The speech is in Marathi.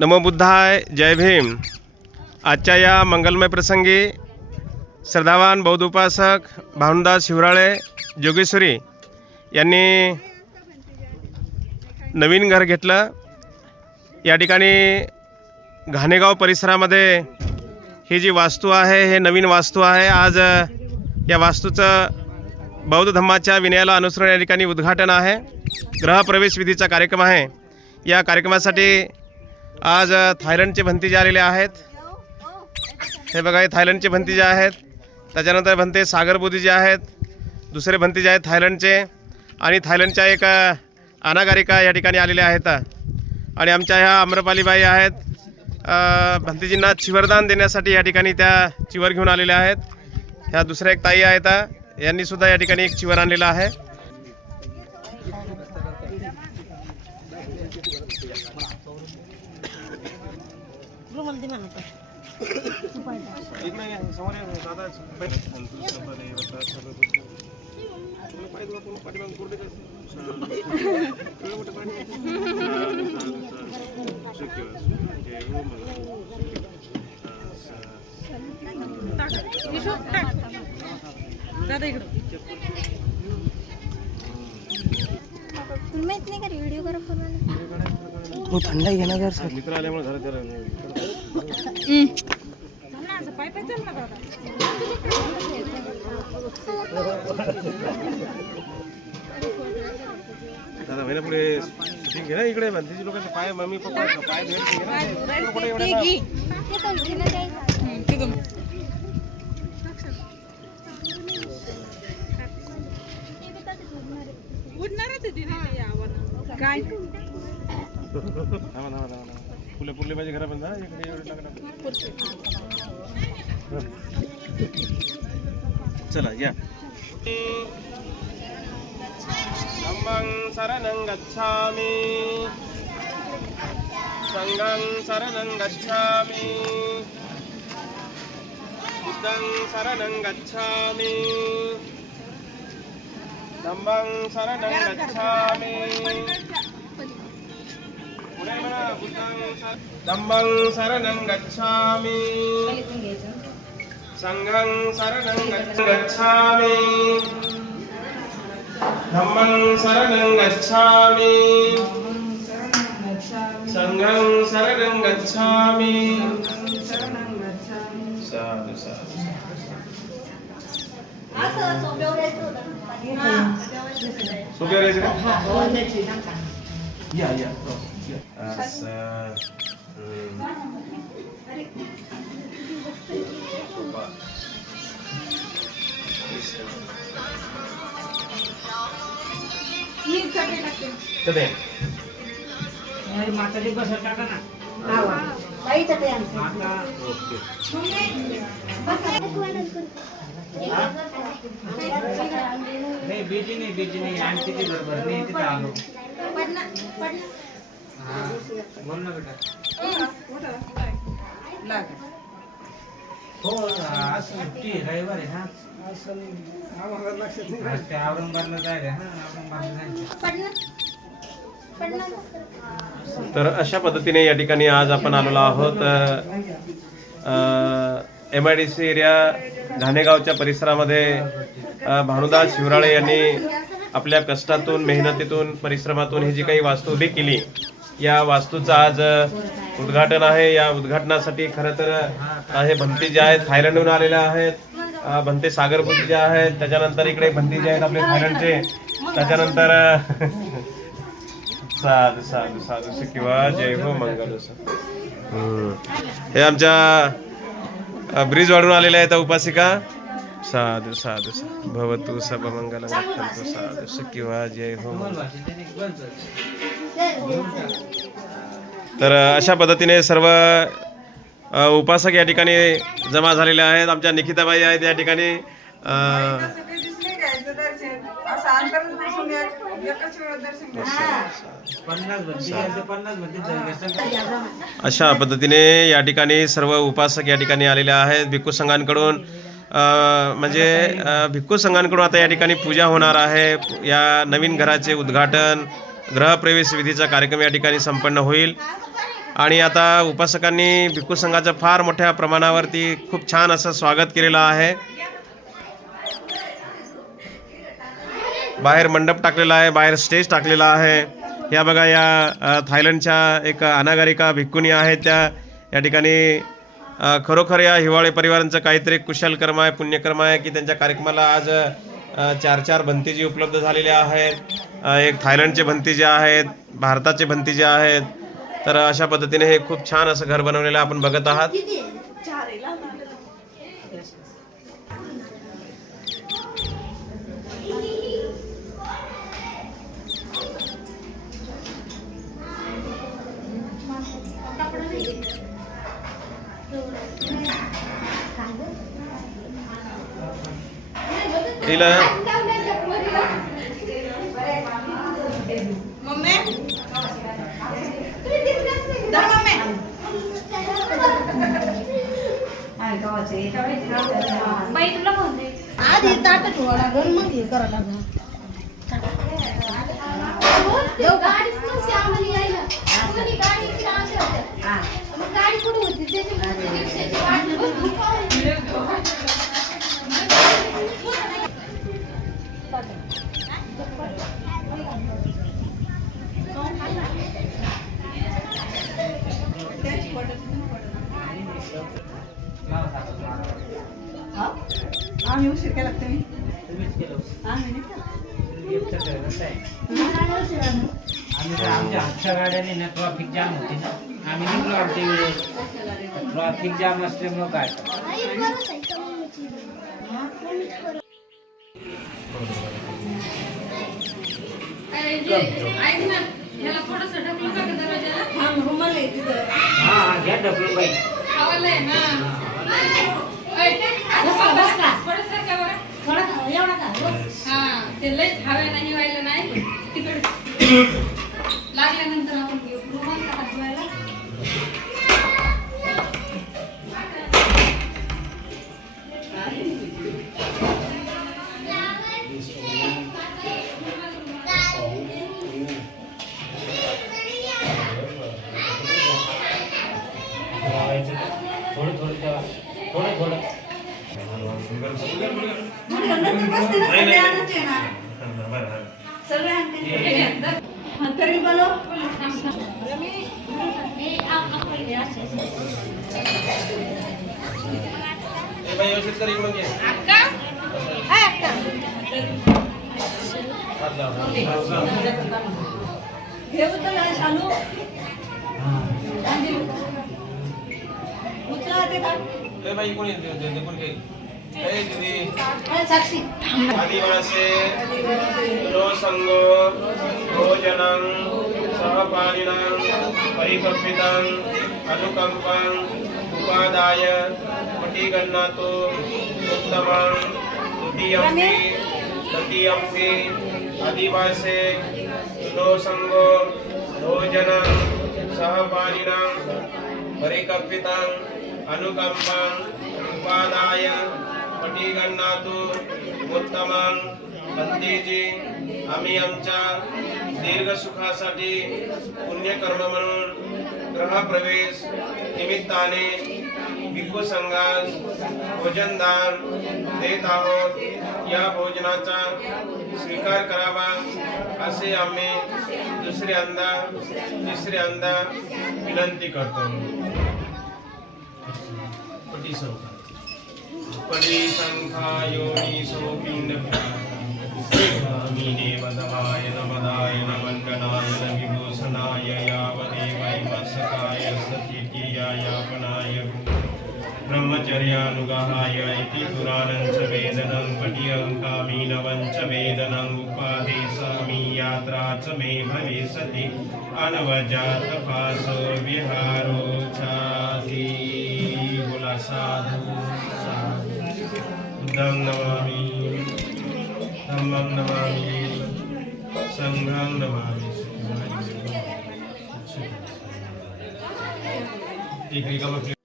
नमोबुद्धाय जय भीम. आजच्या या मंगलमय प्रसंगी श्रद्धावान बौद्ध उपासक भावनदास शिवराळे जोगेश्वरी यांनी नवीन घर घेतलं. या ठिकाणी घाणेगाव परिसरामध्ये ही जी वास्तू आहे हे नवीन वास्तू आहे. आज या वास्तूचं बौद्ध धम्माच्या विनयाला अनुसरून या ठिकाणी उद्घाटन आहे. ग्रहप्रवेश विधीचा कार्यक्रम आहे. या कार्यक्रमासाठी आज थायलंडचे भंतीजे आलेले आहेत हे बघा हे थायलंडचे भंतीजे आहेत त्याच्यानंतर भंते सागरबुदी जे आहेत दुसरे भंतीजे आहेत थायलंडचे आणि थायलंडच्या एक अनागारिका या ठिकाणी आलेल्या आहेत. आणि आमच्या ह्या आम्रपालीबाई आहेत भंतीजींना चिवरदान देण्यासाठी या ठिकाणी त्या चिवर घेऊन आलेल्या आहेत. ह्या दुसऱ्या एक ताई आहेत यांनीसुद्धा या ठिकाणी एक चिवर आणलेला आहे. दादा इकडं तुला माहीत नाही का व्हिडिओ करा फोन तू थंड घे ना जर सर। मित्र आल्यामुळे घरात जरा चल ना असं पाय पाय चल ना दादा दादा महिना पुढे शूटिंग घे ना इकडे भंतीजी लोकांचे पाय मम्मी पप्पा पाय धुवायचे घे ना. कुठे एवढे ना? ते तर घेणं जाईल उडणारच आहे ते यावं काय. फुले फुले पाहिजे घरापर्यंत? इकडे एवढे लागणार. चला या. धम्मं शरणं गच्छामि। संघं शरणं गच्छामि। बुद्धं शरणं गच्छामि। धम्मं शरणं गच्छामि पुढे म्हणा, बुद्धं शर- धम्मं शरणं गच्छामि संघं शरणं गच्छ- गच्छामि धम्मं शरणं गच्छामि संघं शरणं गच्छामि साधु साधु सोप्या राहायचं का या या हो, या. असं हम्म. सोपा. तर दे. माता बस टाका ना ओके नाही बिजी नाही बिजी नाही. बरोबर? मी तिथे आलो. हा. बोल ना बेटा. हो आज सुट्टी आहे, रविवार आहे हा आज ते औरंगाबादला जायला हा औरंगाबादला जायचं. तर अशा पद्धतीने या ठिकाणी आज आपण आलेलो आहोत. M I D C area घाणेगावच्या परिसरामध्ये भानुदास शिवराळे यांनी आपल्या कष्टातून मेहनतीतून परिश्रमातून ही जी काही वास्तू उभी केली या वास्तूचं आज उद्घाटन आहे या उद्घाटनासाठी खरं तर हे भंती जे आहेत थायलंडहून आलेल्या आहेत भंते सागरपुरी जे आहेत त्याच्यानंतर इकडे भंती जे आहेत आपले थायलंडचे त्याच्यानंतर साधू साधू साधू किंवा जय हो मंगल हे आमच्या ब्रिज वाढून आलेल्या आहेत उपासिका. साधू साधू साधू. भवतु सब मंगल साधू शिकिवा जय हो. तर अशा पद्धतीने सर्व उपासक या ठिकाणी जमा झालेले आहेत. आमच्या निकिताबाई आहेत या ठिकाणी. दर्शन. अशा पद्धतीने या ठिकाणी सर्व उपासक या ठिकाणी आलेले आहेत. भिक्खू संघांकडून अ, म्हणजे अ, भिक्खू संघांकडून आता या ठिकाणी पूजा होणार आहे. या नवीन घराचे उद्घाटन गृहप्रवेश विधीचा कार्यक्रम या ठिकाणी संपन्न होईल. आणि आता उपासकांनी भिक्खू संघाचं फार मोठ्या प्रमाणावरती खूप छान असं स्वागत केलेलं आहे. बाहेर मंडप टाकलेला आहे बाहेर स्टेज टाकलेला आहे. या बघा या थायलंडच्या एक अनागारिका भिक्कुनी आहेत त्या. या ठिकाणी खरोखर या हिवाळी परिवारांचं काहीतरी कुशल कर्म आहे पुण्यकर्म आहे की त्यांच्या कार्यक्रमाला आज चार चार भंतीजी उपलब्ध झालेल्या आहेत. एक थायलंडचे भंतीजे आहेत भारताचे भंतीजे आहेत. तर अशा पद्धतीने हे खूप छान असं घर बनवलेलं आपण बघत आहात. तिला बाई तुला फोन दे? आधी ताट ठेवा लागल मग हे करा लागल. मग गाडी कुठे होती? त्याची आम्ही उशीर केला तुम्ही? तुम्हीच केलं. आम्ही नाही केला. आम्ही आमच्या हातच्या गाड्याने ना ट्रॉफिक जाम होती ना. आम्ही निघलो आमच्या वेळेस. ट्रॉफिक जाम असल्यामुळं काय? ढकलू हा हा हा घ्या ढकलून बाई. का? का एवढा. हा ते लयच हवे नाही व्हायला नाही तिकडे हे बद्दल आहे शालू उचला ते ताट. हा, साक्षी आदिवासे नो संगो भोजनं सहपाठिनां परिकल्पितं अनुकम्पं उपादाय इति गण्यतो उत्तमं द्वितीयंसि तृतीयंसि अधिवासे नो सङ्गो भोजनं सहपालिनं परिकल्पितम् अनुकम्पम् उपादाय पटिगण्यतु तो उत्तमं बंदीजी आम्ही आमच्या दीर्घसुखासाठी पुण्यकर्म ग्रह प्रवेश निमित्ताने भिक्खू संघास भोजनदान देत आहोत. या भोजनाचा स्वीकार करावा असे आम्ही दुसऱ्यांदा तिसऱ्यांदा विनंती करतो. पटी नमदाय नमङ्गनाय नविभूषणाय विभूषणाय यावदेवै मत्सकाय सत्यकीयायापनाय ब्रह्मचर्यानुगाय इति पुराणं च वेदनं पठियङ्कामि नवं च वेदनम् उपादेशामि यात्रा च मे भविष्यति अनवजातपासो विहारो चाति बोला साधु साधु। बुद्धं नमामि। धम्मं नमामि। सङ्घं नमामि। एक रिकामा